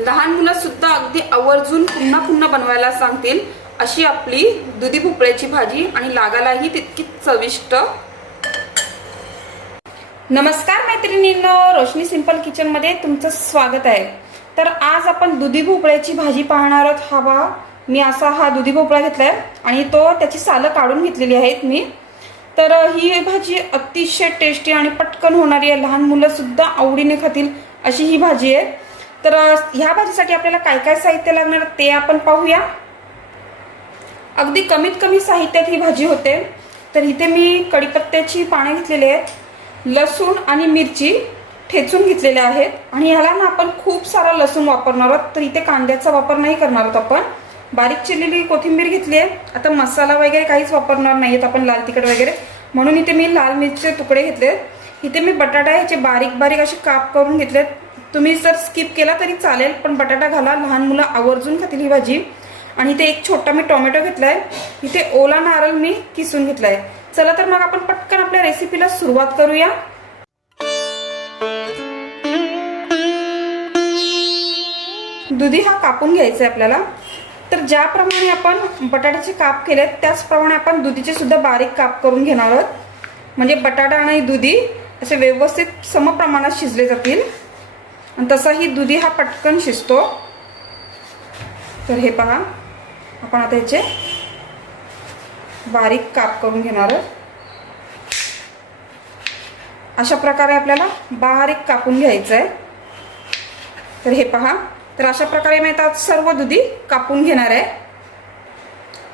लहान मुलं सुद्धा अगदी आवर्जून पुन्हा पुन्हा बनवायला सांगतील अशी आपली दुधी भोपळ्याची भाजी आणि लागायलाही तितकीच चविष्ट। नमस्कार मैत्रिणींनो, रोशनी सिंपल किचन मध्ये तुमचं स्वागत आहे। तर आज आपण दुधी भोपळ्याची भाजी पाहणार आहोत। हवा मी असा हा दुधी भोपळा घेतलाय आणि त्याची सालं काढून घेतलेली आहेत मी। तर ही भाजी अतिशय टेस्टी आणि पटकन होणारी आहे, लहान मुलं सुद्धा आवडीने खातील अशी ही भाजी आहे। तर ह्या भाजीसाठी आपल्याला काय काय साहित्य लागणार ते आपण पाहूया। अगदी कमीत कमी साहित्यात ही भाजी होते। तर इथे मी कढीपत्त्याची पाने घेतलेली आहेत, लसूण आणि मिरची ठेचून घेतलेल्या आहेत आणि ह्याला ना आपण खूप सारा लसूण वापरणार आहोत। तर इथे कांद्याचा वापर नाही करणार आहोत आपण। बारीक चिरलेली कोथिंबीर घेतली आहे। आता मसाला वगैरे काहीच वापरणार नाहीत आपण, लाल तिखट वगैरे, म्हणून इथे मी लाल मिरचीचे तुकडे घेतले। इथे मी बटाटा ह्याचे बारीक बारीक असे काप करून घेतलेत। तुम्ही जर स्किप केला तरी चालेल, पण बटाटा घाला, लहान मुलं आवर्जून खातील ही भाजी। आणि इथे एक छोटा मी टोमॅटो घेतलाय। इथे ओला नारळ मी किसून घेतलाय। चला तर मग आपण पटकन आपल्या रेसिपीला सुरुवात करूया। दुधी हा कापून घ्यायचा आहे आपल्याला। तर ज्याप्रमाणे आपण बटाट्याचे काप केलेत त्याचप्रमाणे आपण दुधीचे सुद्धा बारीक काप करून घेणार आहोत, म्हणजे बटाटा आणि दुधी असे व्यवस्थित समप्रमाणात शिजले जातील। आणि तसाही दुधी हा पटकन शिजतो। तर हे पहा, आपण आता याचे बारीक काप करून घेणार आहोत। अशा प्रकारे आपल्याला बारीक कापून घ्यायचं आहे। तर हे पहा, तर अशा प्रकारे मी आता सर्व दुधी कापून घेणार आहे।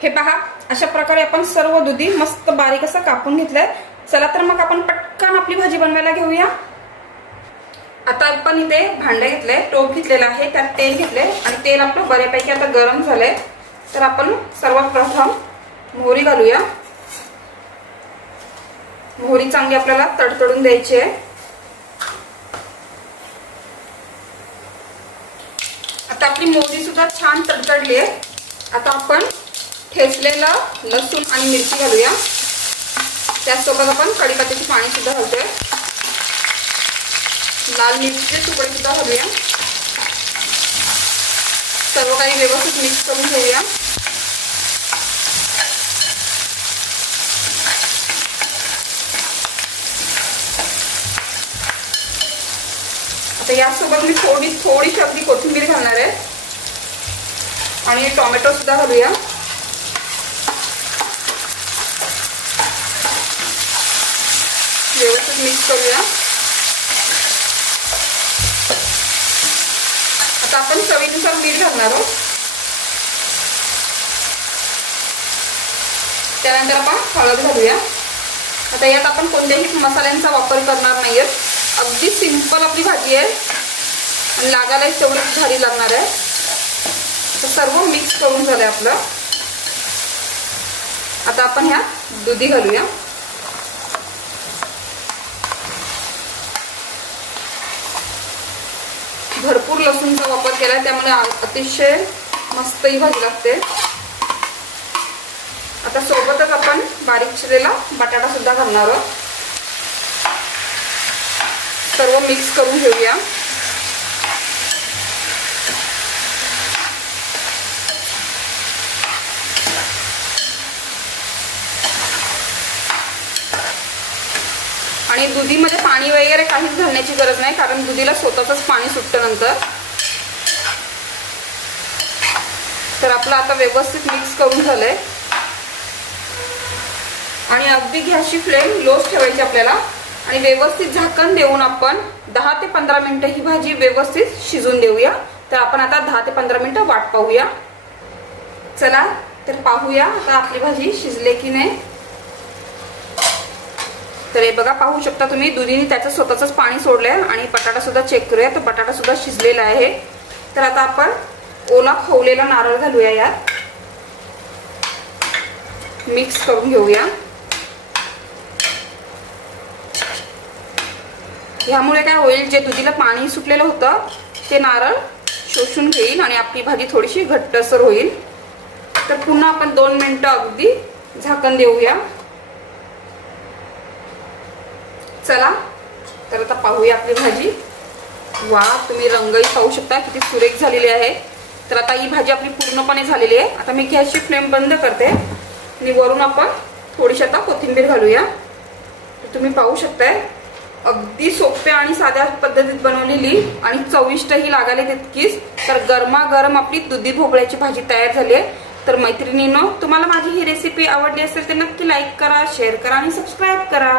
हे पहा, अशा प्रकारे आपण सर्व दुधी मस्त बारीक असं कापून घेतलंय। चला तर मग आपण पटकन आपली भाजी बनवायला घेऊया। आता आपण इथे भांडे घेतले, टोप घेतलेला आहे, त्यात तेल घेतले आणि तेल आपलं बऱ्यापैकी आता गरम झालंय। तर आपण सर्वात प्रथम मोहरी घालूया। मोहरी चांगली आपल्याला तडतडून द्यायची आहे। आता आपली मोहरी सुद्धा छान तडतडली आहे। आता आपण ठेचलेलं लसूण आणि मिरची घालूया। त्याचसोबत आपण कढीपत्त्याची पाने सुद्धा घालतोय, लाल मिरचीचे तुकडे सुद्धा घालूया। सर्व काही व्यवस्थित मिक्स करून घेऊया। आता यासोबत मी थोडीशी अगदी कोथिंबीर घालणार आहे आणि टोमॅटो सुद्धा घालूया। व्यवस्थित मिक्स करूया। आता आपण चवीनुसार मीठ घालणार आहोत। त्यानंतर आपण हळद घालूया। आता यात आपण कोणत्याही मसाल्यांचा वापर करणार नाहीये, अगदी सिंपल आपली भाजी आहे आणि लागायला तेवढीच भारी लागणार आहे। तर सर्व मिक्स करून झालंय आपलं। आता आपण ह्या दुधी घालूया। भरपूर लसूणचा वापर केलाय, त्यामुळे अतिशय मस्त ही भाजी लागते। आता सोबतच आपण बारीक चिरलेला बटाटा सुद्धा घालणार आहोत। सर्व मिक्स करून घेऊया। आणि दुधीमध्ये पाणी वगैरे काहीच घालण्याची गरज नाही, कारण दुधीला स्वतःच पाणी सुटतं नंतर। तर आपलं आता व्यवस्थित मिक्स करून झालंय आणि अगदी गॅसची फ्लेम लोच ठेवायची आपल्याला आणि व्यवस्थित झाकण देऊन आपण 10 ते 15 मिनिटं ही भाजी व्यवस्थित शिजून देऊया। तर आपण आता 10 ते 15 मिनिटं वाट पाहूया। चला तर पाहूया आता आपली भाजी शिजले की नाही। तर हे बघा, पाहू शकता तुम्ही, दुधीने त्याचं स्वतःच पाणी सोडलंय आणि बटाटा सुद्धा चेक करूया। तर बटाटा सुद्धा शिजलेला आहे। तर आता आपण ओला खवलेला नारळ घालूया, यात मिक्स करून घेऊया। ह्यामुळे काय होईल, जे दुधीला पाणी सुटलेलं होतं ते नारळ शोषून घेईल आणि आपली भाजी थोडीशी घट्टसर होईल। तर पुन्हा आपण 2 मिनिटं अगदी झाकण देऊया। चला तर आता पाहूया आपली भाजी। वा, तुम्ही रंगही पाहू शकता किती सुरेख झालेली आहे. तर आता ही भाजी आपली पूर्णपणे झालेली आहे. आता मी गॅसची फ्लेम बंद करते आणि वरून आपण थोडीशी आता कोथिंबीर घालूया. तुम्ही पाहू शकताय अगदी सोप्या आणि साध्या पद्धतीत बनवलेली आणि चविष्टही लागायला तितकीच. तर गरमागरम आपली दुधी भोपळ्याची भाजी तयार झाली आहे. तर मैत्रिणींनो, तुम्हाला माझी ही रेसिपी आवडली असेल तर नक्की लाईक करा, शेअर करा आणि सबस्क्राईब करा.